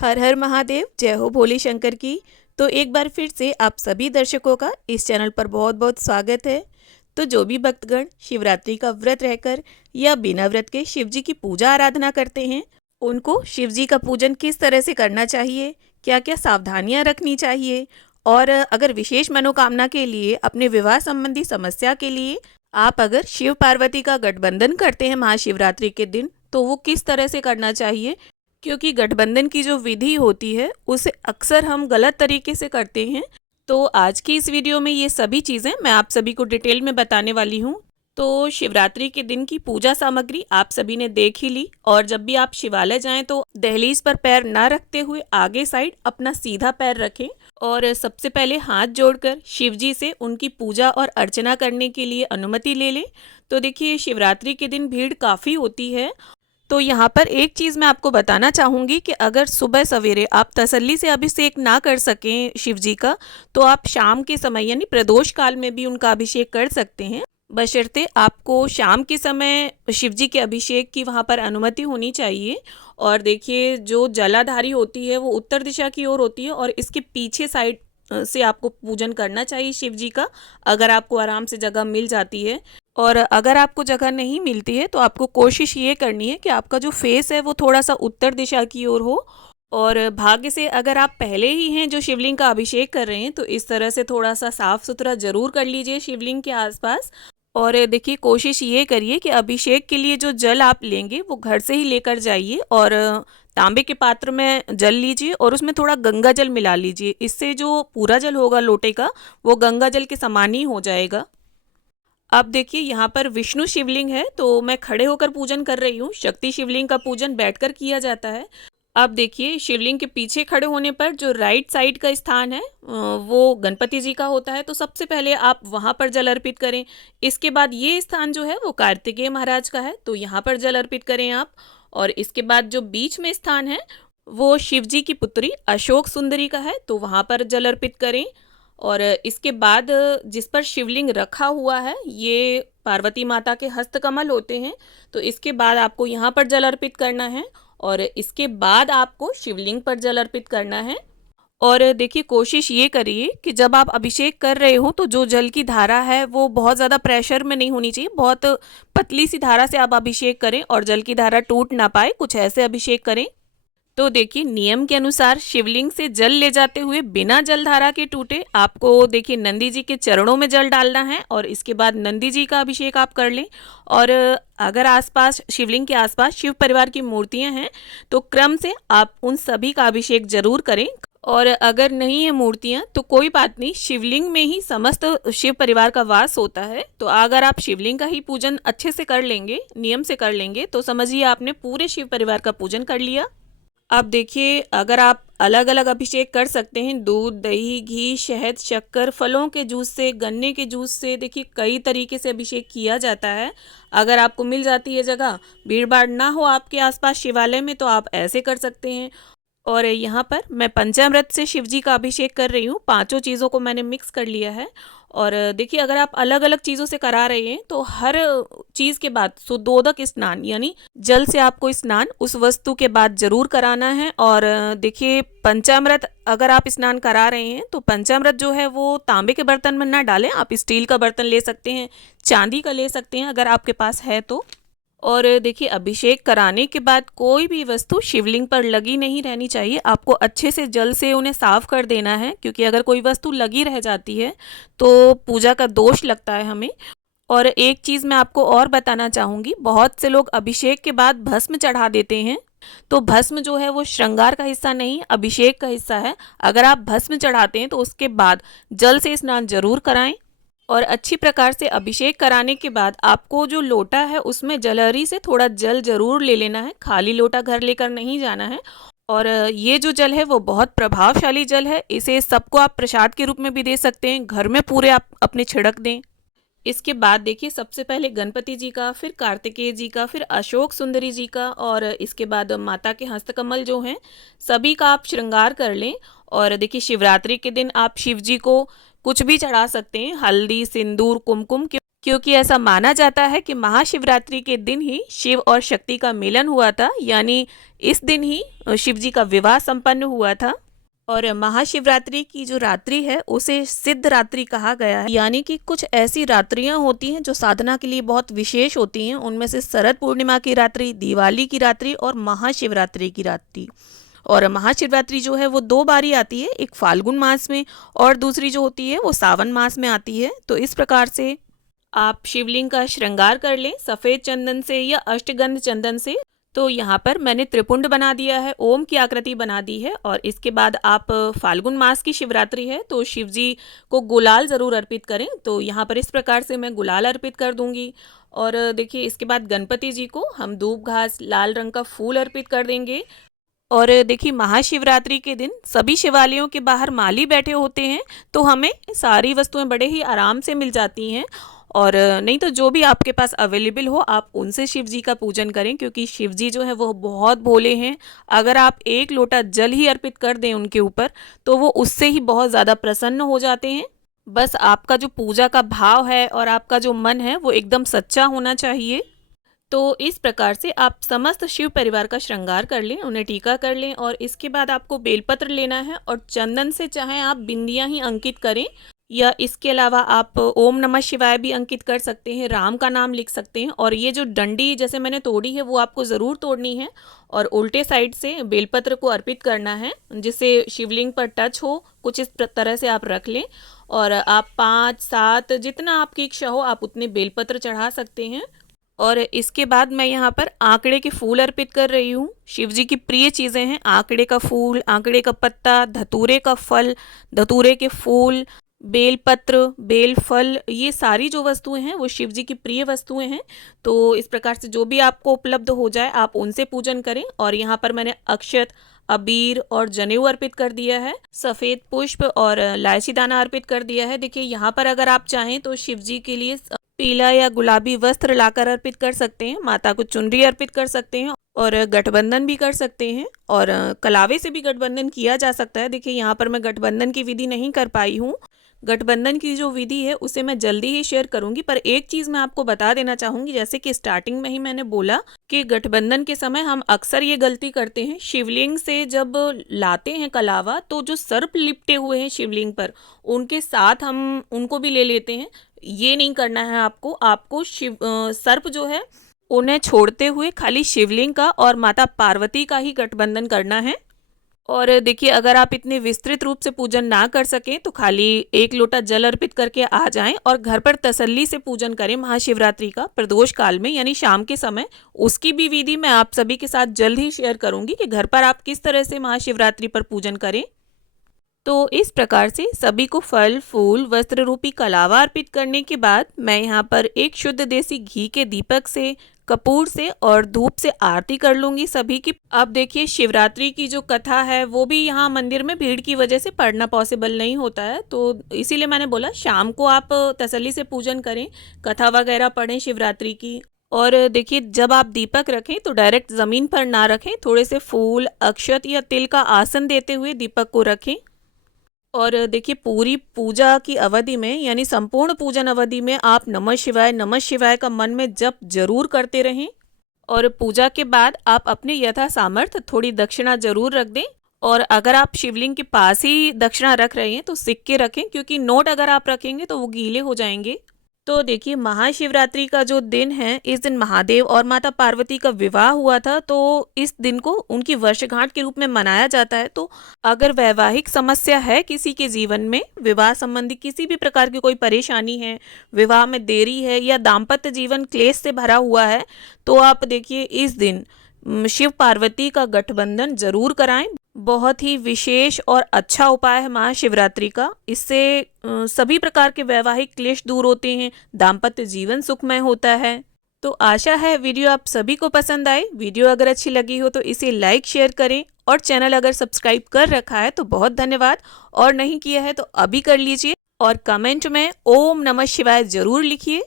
हर हर महादेव, जय हो भोले शंकर की। तो एक बार फिर से आप सभी दर्शकों का इस चैनल पर बहुत बहुत स्वागत है। तो जो भी भक्तगण शिवरात्रि का व्रत रहकर या बिना व्रत के शिव जी की पूजा आराधना करते हैं, उनको शिव जी का पूजन किस तरह से करना चाहिए, क्या क्या सावधानियां रखनी चाहिए, और अगर विशेष मनोकामना के लिए, अपने विवाह संबंधी समस्या के लिए आप अगर शिव पार्वती का गठबंधन करते हैं महाशिवरात्रि के दिन, तो वो किस तरह से करना चाहिए। क्योंकि गठबंधन की जो विधि होती है उसे अक्सर हम गलत तरीके से करते हैं। तो आज की इस वीडियो में ये सभी चीज़ें मैं आप सभी को डिटेल में बताने वाली हूँ। तो शिवरात्रि के दिन की पूजा सामग्री आप सभी ने देख ही ली, और जब भी आप शिवालय जाएं तो दहलीज पर पैर ना रखते हुए आगे साइड अपना सीधा पैर रखें, और सबसे पहले हाथ जोड़कर शिव जी से उनकी पूजा और अर्चना करने के लिए अनुमति ले लें। तो देखिए, शिवरात्रि के दिन भीड़ काफ़ी होती है। तो यहाँ पर एक चीज़ मैं आपको बताना चाहूँगी कि अगर सुबह सवेरे आप तसल्ली से अभिषेक ना कर सकें शिव जी का, तो आप शाम के समय यानी प्रदोष काल में भी उनका अभिषेक कर सकते हैं। बशर्ते आपको शाम के समय शिव जी के अभिषेक की वहाँ पर अनुमति होनी चाहिए। और देखिए, जो जलाधारी होती है वो उत्तर दिशा की ओर होती है, और इसके पीछे साइड से आपको पूजन करना चाहिए शिव जी का, अगर आपको आराम से जगह मिल जाती है। और अगर आपको जगह नहीं मिलती है तो आपको कोशिश ये करनी है कि आपका जो फेस है वो थोड़ा सा उत्तर दिशा की ओर हो। और भाग्य से अगर आप पहले ही हैं जो शिवलिंग का अभिषेक कर रहे हैं, तो इस तरह से थोड़ा सा साफ सुथरा जरूर कर लीजिए शिवलिंग के आसपास। और देखिए, कोशिश ये करिए कि अभिषेक के लिए जो जल आप लेंगे वो घर से ही लेकर जाइए, और तांबे के पात्र में जल लीजिए और उसमें थोड़ा गंगा जल मिला लीजिए। इससे जो पूरा जल होगा लोटे का, वो गंगा जल के समान ही हो जाएगा। अब देखिए, यहाँ पर विष्णु शिवलिंग है तो मैं खड़े होकर पूजन कर रही हूँ। शक्ति शिवलिंग का पूजन बैठकर किया जाता है। अब देखिए, शिवलिंग के पीछे खड़े होने पर जो राइट साइड का स्थान है वो गणपति जी का होता है, तो सबसे पहले आप वहाँ पर जल अर्पित करें। इसके बाद ये स्थान जो है वो कार्तिकेय महाराज का है, तो यहाँ पर जल अर्पित करें आप। और इसके बाद जो बीच में स्थान है वो शिव जी की पुत्री अशोक सुंदरी का है, तो वहाँ पर जल अर्पित करें। और इसके बाद जिस पर शिवलिंग रखा हुआ है ये पार्वती माता के हस्तकमल होते हैं, तो इसके बाद आपको यहाँ पर जल अर्पित करना है, और इसके बाद आपको शिवलिंग पर जल अर्पित करना है। और देखिए, कोशिश ये करिए कि जब आप अभिषेक कर रहे हो तो जो जल की धारा है वो बहुत ज़्यादा प्रेशर में नहीं होनी चाहिए। बहुत पतली सी धारा से आप अभिषेक करें और जल की धारा टूट ना पाए, कुछ ऐसे अभिषेक करें। तो देखिए, नियम के अनुसार शिवलिंग से जल ले जाते हुए बिना जलधारा के टूटे आपको देखिए नंदी जी के चरणों में जल डालना है, और इसके बाद नंदी जी का अभिषेक आप कर लें। और अगर आसपास शिवलिंग के आसपास शिव परिवार की मूर्तियां हैं तो क्रम से आप उन सभी का अभिषेक जरूर करें। और अगर नहीं है मूर्तियां तो कोई बात नहीं, शिवलिंग में ही समस्त शिव परिवार का वास होता है। तो अगर आप शिवलिंग का ही पूजन अच्छे से कर लेंगे, नियम से कर लेंगे, तो समझिए आपने पूरे शिव परिवार का पूजन कर लिया। अब देखिए, अगर आप अलग अलग अभिषेक कर सकते हैं, दूध, दही, घी, शहद, शक्कर, फलों के जूस से, गन्ने के जूस से, देखिए कई तरीके से अभिषेक किया जाता है। अगर आपको मिल जाती है जगह, भीड़ भाड़ ना हो आपके आसपास शिवालय में, तो आप ऐसे कर सकते हैं। और यहाँ पर मैं पंचामृत से शिव जी का अभिषेक कर रही हूँ। पांचों चीज़ों को मैंने मिक्स कर लिया है। और देखिए, अगर आप अलग अलग चीज़ों से करा रहे हैं तो हर चीज़ के बाद सुदोदक स्नान यानी जल से आपको स्नान उस वस्तु के बाद जरूर कराना है। और देखिए, पंचामृत अगर आप स्नान करा रहे हैं तो पंचामृत जो है वो तांबे के बर्तन में ना डालें, आप स्टील का बर्तन ले सकते हैं, चांदी का ले सकते हैं अगर आपके पास है तो। और देखिए, अभिषेक कराने के बाद कोई भी वस्तु शिवलिंग पर लगी नहीं रहनी चाहिए। आपको अच्छे से जल से उन्हें साफ कर देना है, क्योंकि अगर कोई वस्तु लगी रह जाती है तो पूजा का दोष लगता है हमें। और एक चीज़ मैं आपको और बताना चाहूँगी, बहुत से लोग अभिषेक के बाद भस्म चढ़ा देते हैं। तो भस्म जो है वो श्रृंगार का हिस्सा नहीं, अभिषेक का हिस्सा है। अगर आप भस्म चढ़ाते हैं तो उसके बाद जल से स्नान जरूर कराएं। और अच्छी प्रकार से अभिषेक कराने के बाद आपको जो लोटा है उसमें जलहरी से थोड़ा जल जरूर ले लेना है, खाली लोटा घर लेकर नहीं जाना है। और ये जो जल है वो बहुत प्रभावशाली जल है, इसे सबको आप प्रसाद के रूप में भी दे सकते हैं, घर में पूरे आप अपने छिड़क दें। इसके बाद देखिए, सबसे पहले गणपति जी का, फिर कार्तिकेय जी का, फिर अशोक सुंदरी जी का, और इसके बाद माता के हस्तकमल जो हैं सभी का आप श्रृंगार कर लें। और देखिए, शिवरात्रि के दिन आप शिव जी को कुछ भी चढ़ा सकते हैं, हल्दी, सिंदूर, कुमकुम, क्योंकि ऐसा माना जाता है कि महाशिवरात्रि के दिन ही शिव और शक्ति का मिलन हुआ था, यानी इस दिन ही शिव जी का विवाह संपन्न हुआ था। और महाशिवरात्रि की जो रात्रि है उसे सिद्ध रात्रि कहा गया है, यानी कि कुछ ऐसी रात्रियां होती हैं जो साधना के लिए बहुत विशेष होती हैं। उनमें से शरद पूर्णिमा की रात्रि, दिवाली की रात्रि और महाशिवरात्रि की रात्रि। और महाशिवरात्रि जो है वो 2 बारी आती है, एक फाल्गुन मास में और दूसरी जो होती है वो सावन मास में आती है। तो इस प्रकार से आप शिवलिंग का श्रृंगार कर लें सफ़ेद चंदन से या अष्टगंध चंदन से। तो यहाँ पर मैंने त्रिपुंड बना दिया है, ओम की आकृति बना दी है। और इसके बाद आप फाल्गुन मास की शिवरात्रि है तो शिव जी को गुलाल ज़रूर अर्पित करें। तो यहाँ पर इस प्रकार से मैं गुलाल अर्पित कर दूंगी। और देखिए इसके बाद गणपति जी को हम धूप घास लाल रंग का फूल अर्पित कर देंगे। और देखिए महाशिवरात्रि के दिन सभी शिवालयों के बाहर माली बैठे होते हैं, तो हमें सारी वस्तुएं बड़े ही आराम से मिल जाती हैं। और नहीं तो जो भी आपके पास अवेलेबल हो आप उनसे शिव जी का पूजन करें, क्योंकि शिव जी जो है वो बहुत भोले हैं। अगर आप एक लोटा जल ही अर्पित कर दें उनके ऊपर तो वो उससे ही बहुत ज़्यादा प्रसन्न हो जाते हैं। बस आपका जो पूजा का भाव है और आपका जो मन है वो एकदम सच्चा होना चाहिए। तो इस प्रकार से आप समस्त शिव परिवार का श्रृंगार कर लें, उन्हें टीका कर लें। और इसके बाद आपको बेलपत्र लेना है और चंदन से चाहे आप बिंदियां ही अंकित करें, या इसके अलावा आप ओम नमः शिवाय भी अंकित कर सकते हैं, राम का नाम लिख सकते हैं। और ये जो डंडी जैसे मैंने तोड़ी है वो आपको ज़रूर तोड़नी है और उल्टे साइड से बेलपत्र को अर्पित करना है, जिससे शिवलिंग पर टच हो। कुछ इस तरह से आप रख लें और आप 5 7 जितना आपकी इच्छा हो आप उतने बेलपत्र चढ़ा सकते हैं। और इसके बाद मैं यहाँ पर आंकड़े के फूल अर्पित कर रही हूँ। शिव जी की प्रिय चीज़ें हैं आंकड़े का फूल, आंकड़े का पत्ता, धतूरे का फल, धतूरे के फूल, बेलपत्र, बेल फल, ये सारी जो वस्तुएं हैं वो शिव जी की प्रिय वस्तुएं हैं। तो इस प्रकार से जो भी आपको उपलब्ध हो जाए आप उनसे पूजन करें। और यहाँ पर मैंने अक्षत, अबीर और जनेऊ अर्पित कर दिया है, सफ़ेद पुष्प और इलायची दाना अर्पित कर दिया है। देखिए यहाँ पर अगर आप चाहें तो शिव जी के लिए पीला या गुलाबी वस्त्र लाकर अर्पित कर सकते हैं, माता को चुनरी अर्पित कर सकते हैं और गठबंधन भी कर सकते हैं। और कलावे से भी गठबंधन किया जा सकता है। देखिए यहाँ पर मैं गठबंधन की विधि नहीं कर पाई हूँ, गठबंधन की जो विधि है उसे मैं जल्दी ही शेयर करूंगी। पर एक चीज़ मैं आपको बता देना चाहूँगी, जैसे कि स्टार्टिंग में ही मैंने बोला कि गठबंधन के समय हम अक्सर ये गलती करते हैं, शिवलिंग से जब लाते हैं कलावा तो जो सर्प लिपटे हुए हैं शिवलिंग पर उनके साथ हम उनको भी ले लेते हैं। ये नहीं करना है आपको। आपको सर्प जो है उन्हें छोड़ते हुए खाली शिवलिंग का और माता पार्वती का ही गठबंधन करना है। और देखिए अगर आप इतने विस्तृत रूप से पूजन ना कर सकें तो खाली 1 लोटा जल अर्पित करके आ जाएं और घर पर तसल्ली से पूजन करें महाशिवरात्रि का प्रदोष काल में, यानी शाम के समय। उसकी भी विधि मैं आप सभी के साथ जल्द ही शेयर करूंगी कि घर पर आप किस तरह से महाशिवरात्रि पर पूजन करें। तो इस प्रकार से सभी को फल फूल वस्त्र रूपी कलावा अर्पित करने के बाद मैं यहाँ पर एक शुद्ध देसी घी के दीपक से, कपूर से और धूप से आरती कर लूंगी सभी की। अब देखिए शिवरात्रि की जो कथा है वो भी यहाँ मंदिर में भीड़ की वजह से पढ़ना पॉसिबल नहीं होता है, तो इसीलिए मैंने बोला शाम को आप तसल्ली से पूजन करें, कथा वगैरह पढ़ें शिवरात्रि की। और देखिए जब आप दीपक रखें तो डायरेक्ट ज़मीन पर ना रखें, थोड़े से फूल, अक्षत या तिल का आसन देते हुए दीपक को रखें। और देखिए पूरी पूजा की अवधि में, यानी संपूर्ण पूजन अवधि में आप नमः शिवाय का मन में जप जरूर करते रहें। और पूजा के बाद आप अपने यथा सामर्थ्य थोड़ी दक्षिणा जरूर रख दें। और अगर आप शिवलिंग के पास ही दक्षिणा रख रहे हैं तो सिक्के रखें, क्योंकि नोट अगर आप रखेंगे तो वो गीले हो जाएंगे। तो देखिए महाशिवरात्रि का जो दिन है, इस दिन महादेव और माता पार्वती का विवाह हुआ था, तो इस दिन को उनकी वर्षगांठ के रूप में मनाया जाता है। तो अगर वैवाहिक समस्या है किसी के जीवन में, विवाह संबंधी किसी भी प्रकार की कोई परेशानी है, विवाह में देरी है या दाम्पत्य जीवन क्लेश से भरा हुआ है, तो आप देखिए इस दिन शिव पार्वती का गठबंधन जरूर कराएं। बहुत ही विशेष और अच्छा उपाय है महाशिवरात्रि का। इससे सभी प्रकार के वैवाहिक क्लेश दूर होते हैं, दाम्पत्य जीवन सुखमय होता है। तो आशा है वीडियो आप सभी को पसंद आए। वीडियो अगर अच्छी लगी हो तो इसे लाइक शेयर करें और चैनल अगर सब्सक्राइब कर रखा है तो बहुत धन्यवाद, और नहीं किया है तो अभी कर लीजिए। और कमेंट में ओम नमः शिवाय जरूर लिखिए।